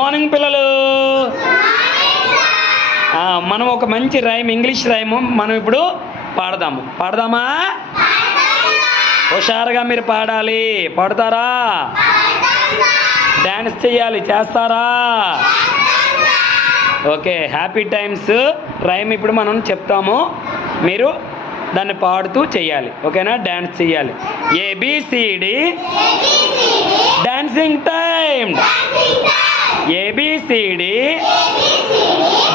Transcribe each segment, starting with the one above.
Morning పిల్లలు. మనం ఒక మంచి రైమ్, ఇంగ్లీష్ రైమ్ మనం ఇప్పుడు పాడదామా? హుషారుగా మీరు పాడాలి. పాడతారా? డ్యాన్స్ చేయాలి. చేస్తారా? ఓకే. హ్యాపీ టైమ్స్ రైమ్ ఇప్పుడు మనం చెప్తాము, మీరు దాన్ని పాడుతూ చేయాలి. ఓకేనా? డ్యాన్స్ చేయాలి. A B C D dancing time. A B C D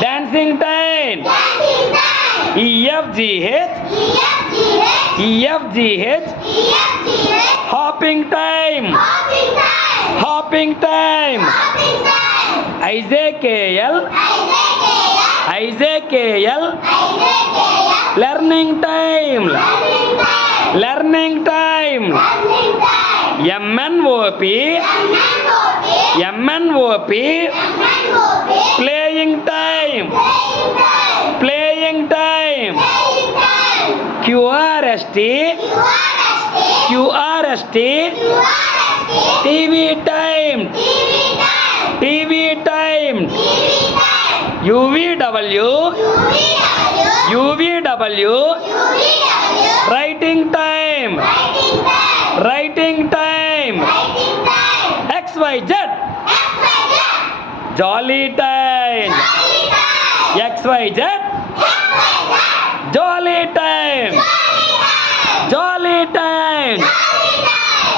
dancing time. E F G H hopping time. Hopping time. I J K L learning time. Learning time. M N O P playing time. Playing time. Q R S T TV time. TV time. U V W writing time. Writing time. XYZ jolly time. XYZ jolly time. Jolly time.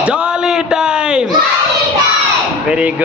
Jolly time. Very good.